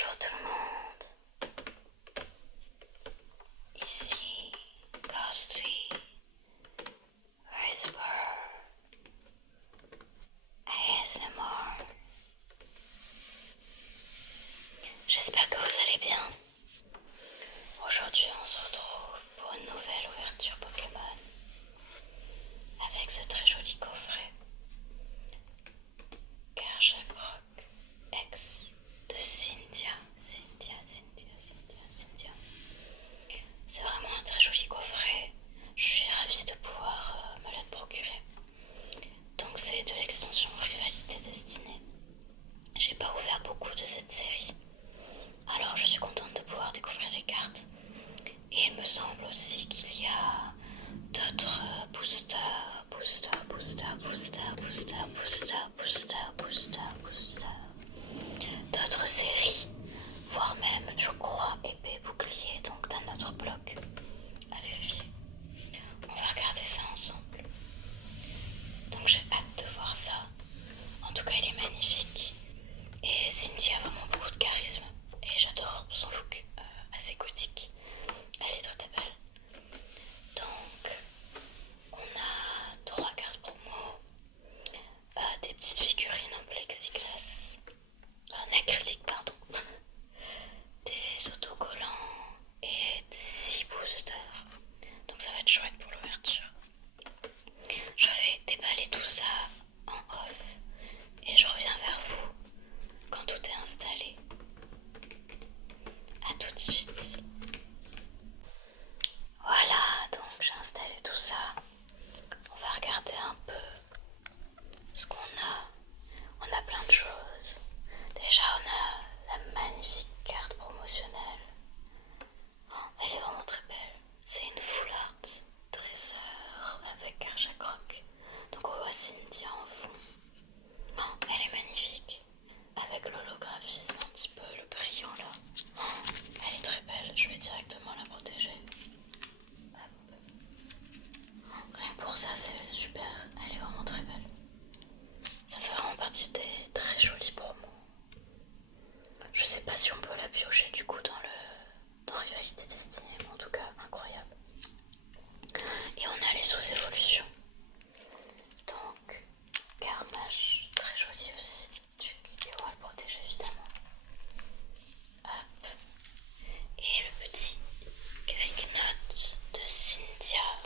Bonjour tout le monde, ici Ghostly Whisper ASMR. J'espère que vous allez bien. Aujourd'hui on se retrouve pour une nouvelle ouverture Pokémon avec ce très joli coffret Garchakroc X de Cynthia. C'est vraiment un très joli coffret. Je suis ravie de pouvoir me le procurer. Donc c'est de l'extension Rivalité Destinée. J'ai pas ouvert beaucoup de cette série, alors je suis contente de pouvoir découvrir les cartes. Et il me semble aussi qu'il y a d'autres d'autres séries, voire même, je crois, épée bouclier, donc d'un autre bloc à vérifier. On va regarder ça ensemble. Donc j'ai hâte de voir ça. En tout cas, il est magnifique. Et Cynthia a vraiment beaucoup de charisme. Et j'adore son look assez gothique. Elle est très très belle. Donc, on a 3 cartes promo. Des petites figurines en plexiglas. En acrylique, pardon. Des autocollants et 6 boosters. Donc ça va être chouette pour l'ouverture. Je vais déballer tout ça en off et je reviens vers vous quand tout est installé. A tout de suite. Voilà, donc j'ai installé tout ça. On va regarder un peu ce qu'on a. On a plein de choses. Déjà, on a la magnifique carte promotionnelle. Oh, elle est vraiment très belle. C'est une full art dresseur avec Garchakroc. Donc on voit Cynthia en fond. Oh, elle est magnifique. Avec l'holographisme un petit peu, le brillant là. Oh, elle est très belle. Je vais directement la protéger. Hop. Rien que pour ça, c'est super. Elle est vraiment très belle. Ça fait vraiment partie des très jolis promos. Je sais pas si on peut la piocher du coup dans Rivalité Destinée, mais en tout cas incroyable. Et on a les sous-évolutions. Donc Garmash, très joli aussi. Et on va le protéger évidemment. Hop. Et le petit Greyknot de Cynthia.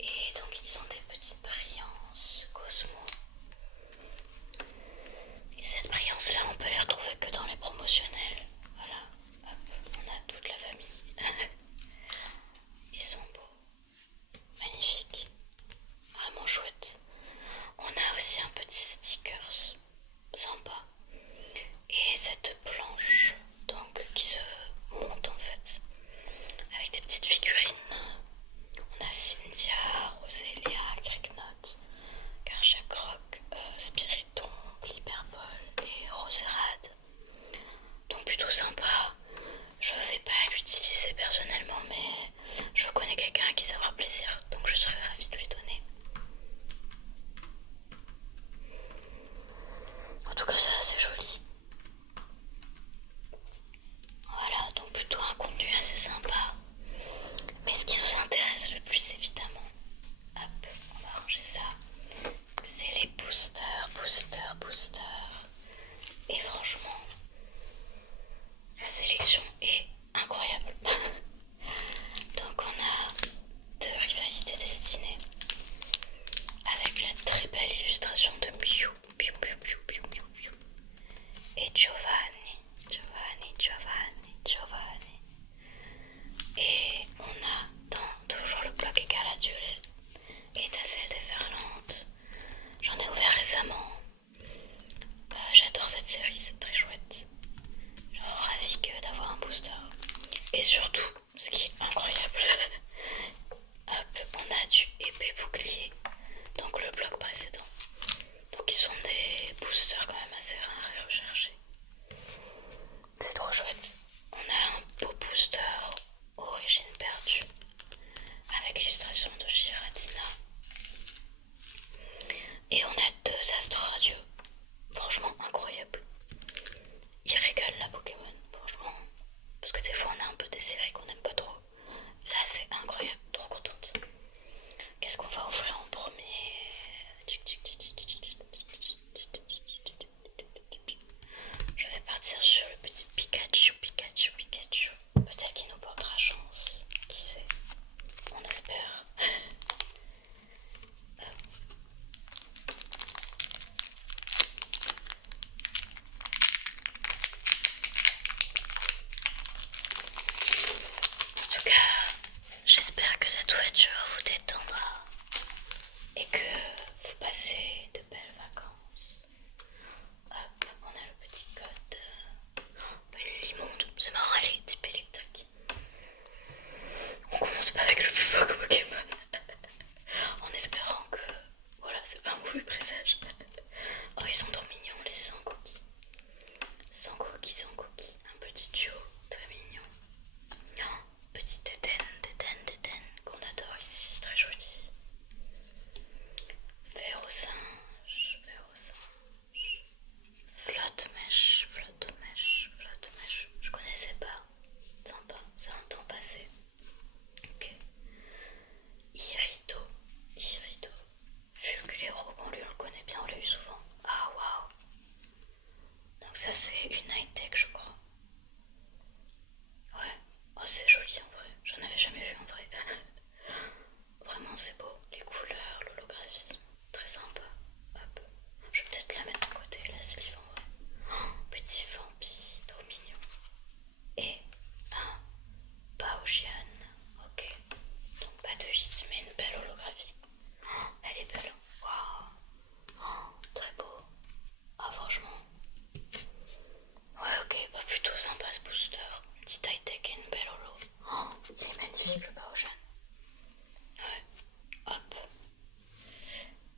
Et donc ils ont des petites brillances Cosmo. Et cette brillance là on peut les retrouver que dans les promotionnels. Voilà, hop, on a toute la famille. Ils sont beaux, magnifiques, vraiment chouettes. On a aussi un petit stickers sympa. Et cette planche donc qui se monte en fait avec des petites figurines. On a Cynthia, Roselia, Greyknot, Garchakroc, Spiritomb, Hyperbole et Roserade. Donc plutôt sympa. Je vais pas l'utiliser personnellement, mais je connais quelqu'un à qui ça fera plaisir, donc je serais ravie de lui donner. En tout cas, c'est assez joli. Voilà, donc plutôt un contenu assez sympa. Mais ce qui nous intéresse le plus, évidemment, hop, on va ranger ça, c'est les boosters. Et franchement, la sélection est incroyable. Donc on a de Rivalité Destinée avec la très belle illustration de Mew et Giovanni. Et on a toujours le bloc égal à Duel et Tassel déferlante. J'en ai ouvert récemment. J'adore cette série, c'est très chouette. Genre ravi d'avoir un booster. Et surtout, ce qui est incroyable, hop, on a du épée bouclier, donc le bloc précédent. Donc ils sont des boosters quand même assez rares et recherchés. C'est trop chouette. On a un beau booster Origine perdue avec illustration de Giratina. Et on a 2 Astro Radio. Franchement incroyable. Ils ça c'est une high-tech je crois. Ouais, oh c'est joli en vrai, j'en avais jamais vu en vrai. Vraiment c'est beau, les couleurs, l'holographisme, très sympa. Hop, je vais peut-être la mettre de côté, la sleeve en vrai. Oh, petit vampire, trop mignon. Et un Baojian, ok. Donc pas de hit mais une belle holographie. Oh, elle est belle, waouh, oh, très beau. Ah franchement, ouais ok, bah plutôt sympa ce booster. Une petite high-tech et une belle holo. Oh, il est magnifique le Baojian. Ouais, hop.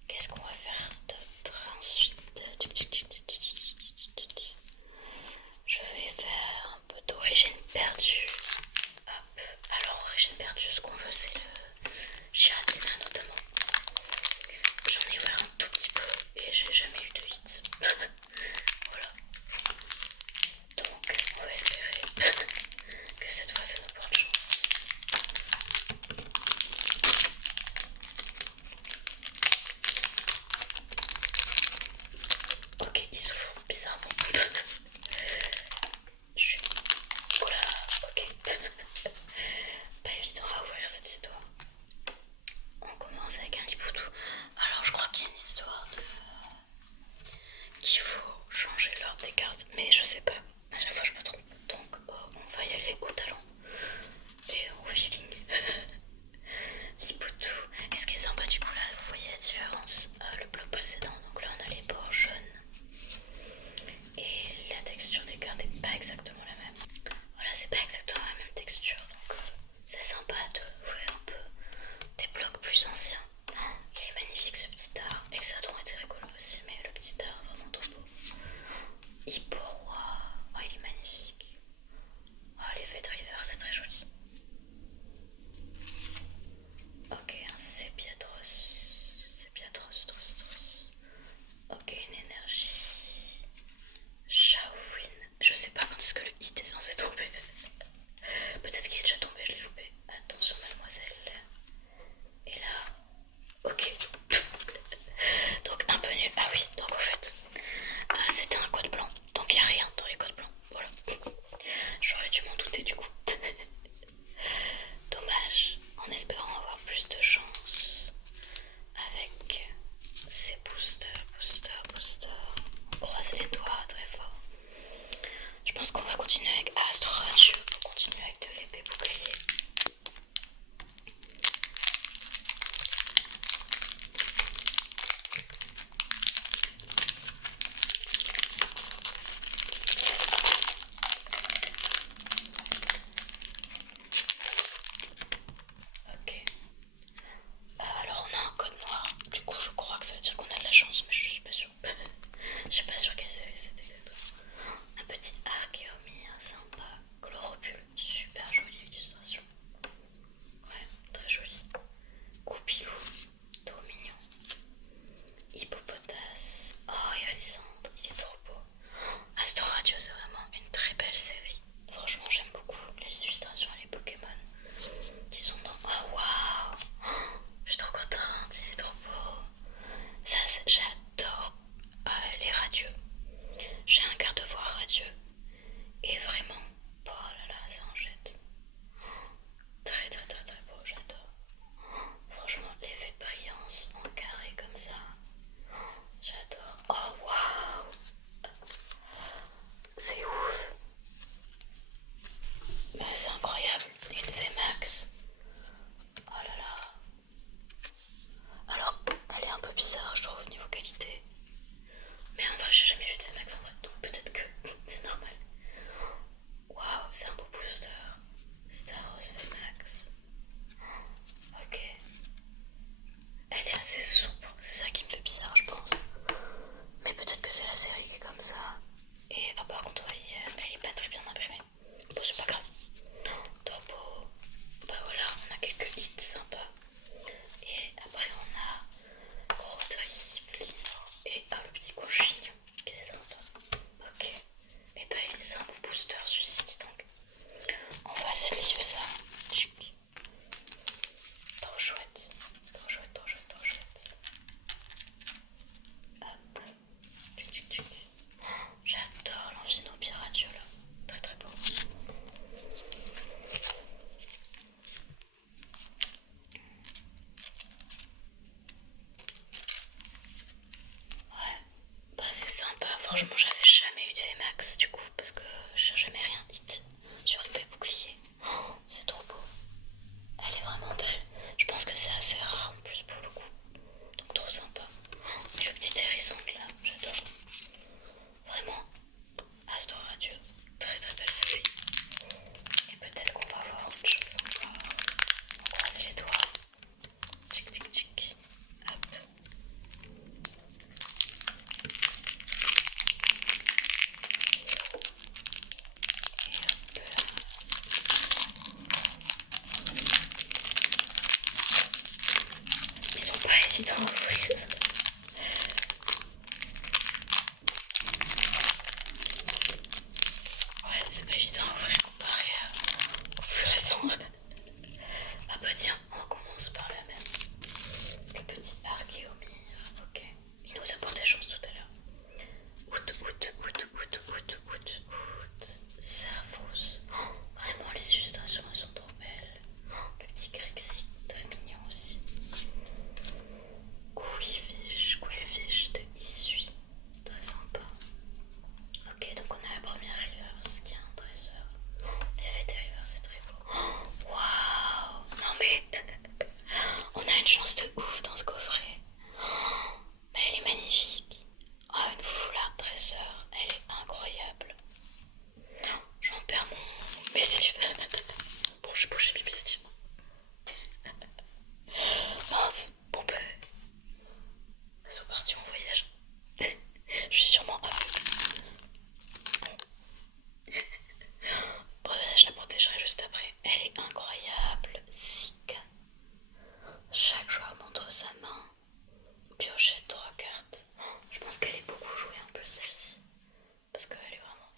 Qu'est-ce qu'on va faire d'autre ensuite? Je vais faire un peu d'origine perdue. Hop. Alors, origine perdue, ce qu'on veut, c'est le Giratina notamment. J'en ai ouvert un tout petit peu et j'ai jamais eu de hit. Voilà. Donc, on va espérer que cette fois ça nous porte chance. Ok, il s'ouvre bizarrement. Je suis... Oh là, ok. Pas évident à ouvrir cette histoire. On commence avec un Lipoudou. Alors je crois qu'il y a une histoire de... qu'il faut changer l'ordre des cartes. Mais je sais pas. À chaque fois je me trompe. Donc on va y aller au talent. Et au feeling. Lipoudou. Et ce qui est sympa du coup là, vous voyez la différence. Le bloc précédent, donc là on a les bords jaunes. Et la texture des cartes n'est pas exactement la même. Voilà, c'est pas exactement la même texture. Donc c'est sympa de voir un peu des blocs plus anciens. Il est magnifique ce petit art. Hexadron était rigolo aussi, mais le petit art vraiment trop beau. Hipporoi, oh, il est magnifique. Oh, l'effet de river, c'est très joli. Ok, un Sépiatros. Sépiatros, tros. Ok, une énergie. Shaofuin. Je sais pas quand est-ce que le hit est censé tomber. Peut-être qu'il est déjà tombé, je l'ai loupé. Attention, mademoiselle. Et là, ok. Donc un peu nul. Ah oui, donc en fait, c'était un code blanc. Donc il n'y a rien dans les codes blancs. Voilà. J'aurais dû m'en douter du coup. Dommage, en espérant avoir plus de chance avec ces boosters. On croise les doigts très fort. Je pense qu'on va continuer avec Astro Radio. On continue avec de l'épée bouclier. Ok. Alors on a un code noir. Du coup je crois que ça veut dire qu'on a de la chance, mais je suis pas sûre. Je suis pas sûre quelle série c'était exactement. Un petit Archeomir sympa. Chloropule. Super jolie illustration.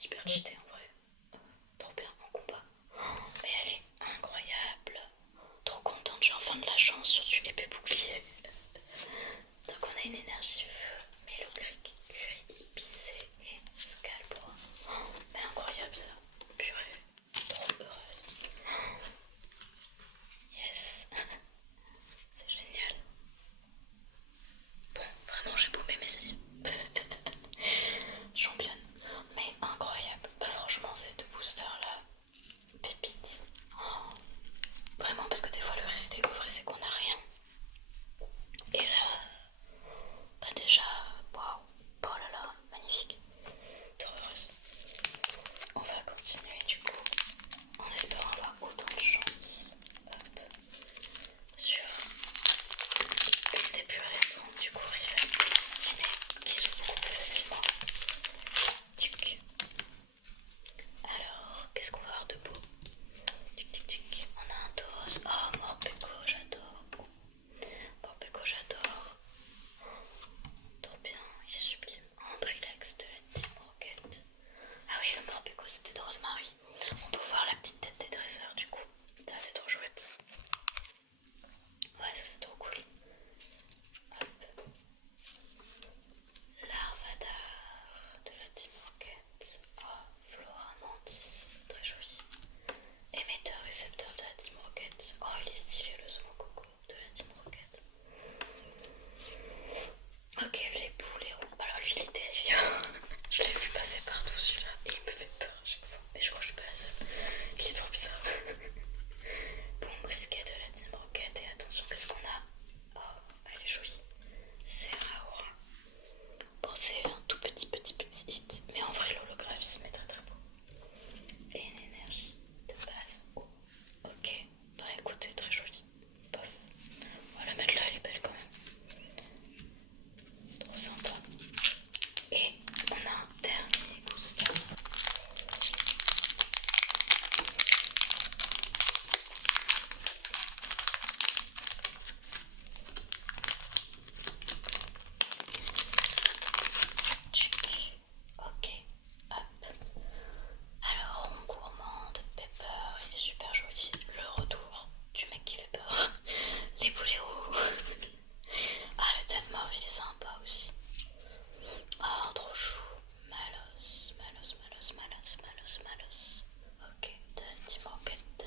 hyper cheatée en vrai. Trop bien en combat. Mais elle est incroyable. Trop contente, j'ai enfin de la chance sur du épée bouclier. Donc on a une énergie feu, mélogriffe, curie, épicée et scalbro. Mais incroyable ça. Purée. Trop heureuse. Yes. C'est génial. Bon, vraiment j'ai paumé mes salives. Championne. Mais incroyable. Bah franchement ces deux boosters là, pépites. Oh, vraiment parce que des fois le risque des gaufres c'est qu'on n'a rien. Et là, bah déjà, waouh, oh là là, magnifique. Trop heureuse. On va continuer du coup en espérant avoir autant de chance. Hop. Sur une des plus récentes, du coup, Rival Destinée, qui s'ouvre beaucoup plus facilement. Tuc. Alors, qu'est-ce qu'on va avoir de beau? Tic tic tic. On a un Tauros. Oh, Morpeko, j'adore. Morpeko, j'adore. Trop bien, il est sublime. Ambrilex de la Team Rocket. Ah oui, le Morpeko c'était de Rosemary. On peut voir la petite tête des dresseurs du coup. Ça c'est trop chouette. Ouais, ça c'est trop cool. Hop. Larvadar de la Team Rocket. Oh, Flora Mantis, très joli. Émetteur récepteur de la Team Rocket. Oh, il est stylé le Zomococo de la Team Rocket. Ok, les boules, les roues. Alors lui il est terrifiant. Je l'ai vu passer partout celui-là et il me fait peur à chaque fois. Mais je crois que je suis pas la seule. Il est trop bizarre. Bon, risqué de la Team Rocket et attention, qu'est-ce qu'on a? Oh, elle est jolie. C'est Raoura. Bon, c'est un tout petit hit. Mais en vrai, l'holographisme est très très beau. Et une énergie de base. Oh, ok. Bah écoutez, très jolie. Bof. On va la mettre là, elle est belle quand même. Trop sympa. Et on a un dernier booster. Ok, hop. Alors, on gourmande, Pepper, il est super joli. Le retour du mec qui fait peur. Les boulets roux. Ah, le tête mort, il est sympa aussi. Ah, trop chou. Malos. Ok, de la Team Rocket.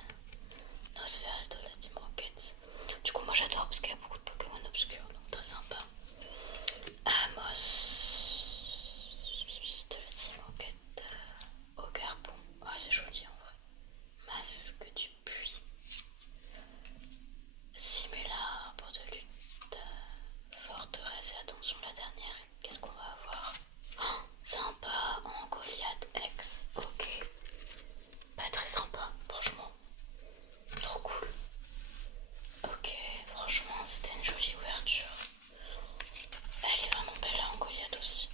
Nosferatu de la Team Rocket. Du coup, moi j'adore parce qu'il y a beaucoup de Pokémon obscurs, donc très sympa. Amos de la Team Rocket. Ogarbon. Ah, c'est joli en vrai. Masque du puits. Simulabre de lutte. Forteresse et attention la dernière. Qu'est-ce qu'on va avoir? Oh, sympa en Goliath X. Ok. Pas très sympa, franchement. Trop cool. Ok, franchement, c'était une jolie ouverture. Elle est vraiment belle en Goliath aussi.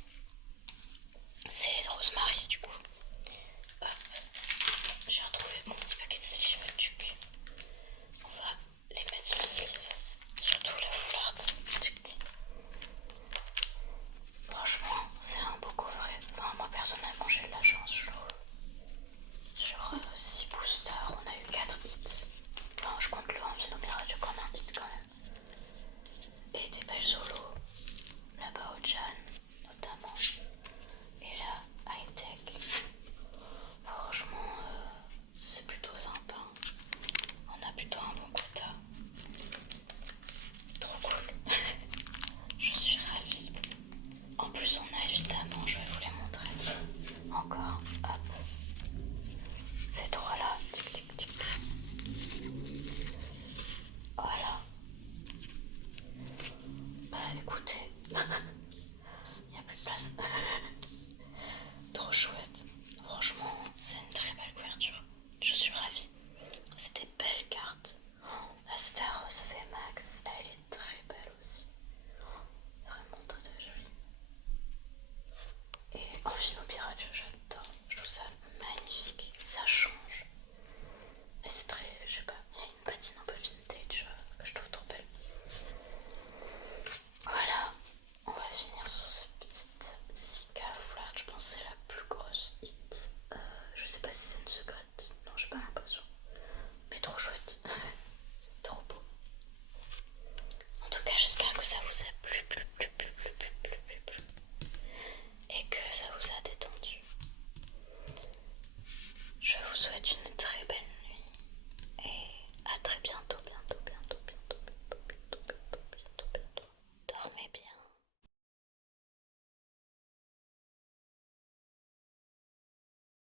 C'est Rosemary du coup. Hop, j'ai retrouvé mon petit paquet de sleeves tuc. On va les mettre sur le sleeve, surtout la full art. Tuc. Franchement, c'est un beau coffret. Enfin, moi personnellement, j'ai de la chance, je trouve. Sur 6 boosters, on a eu 4 hits. Enfin, je compte le Amphinomiradio comme un hit quand même. Et des belles solos. La Bao-chan notamment. Et la high-tech. Franchement, c'est plutôt sympa. On a plutôt un bon quota. Trop cool. Je suis ravie. En plus, on a évidemment, je vais vous les montrer. Encore, hop.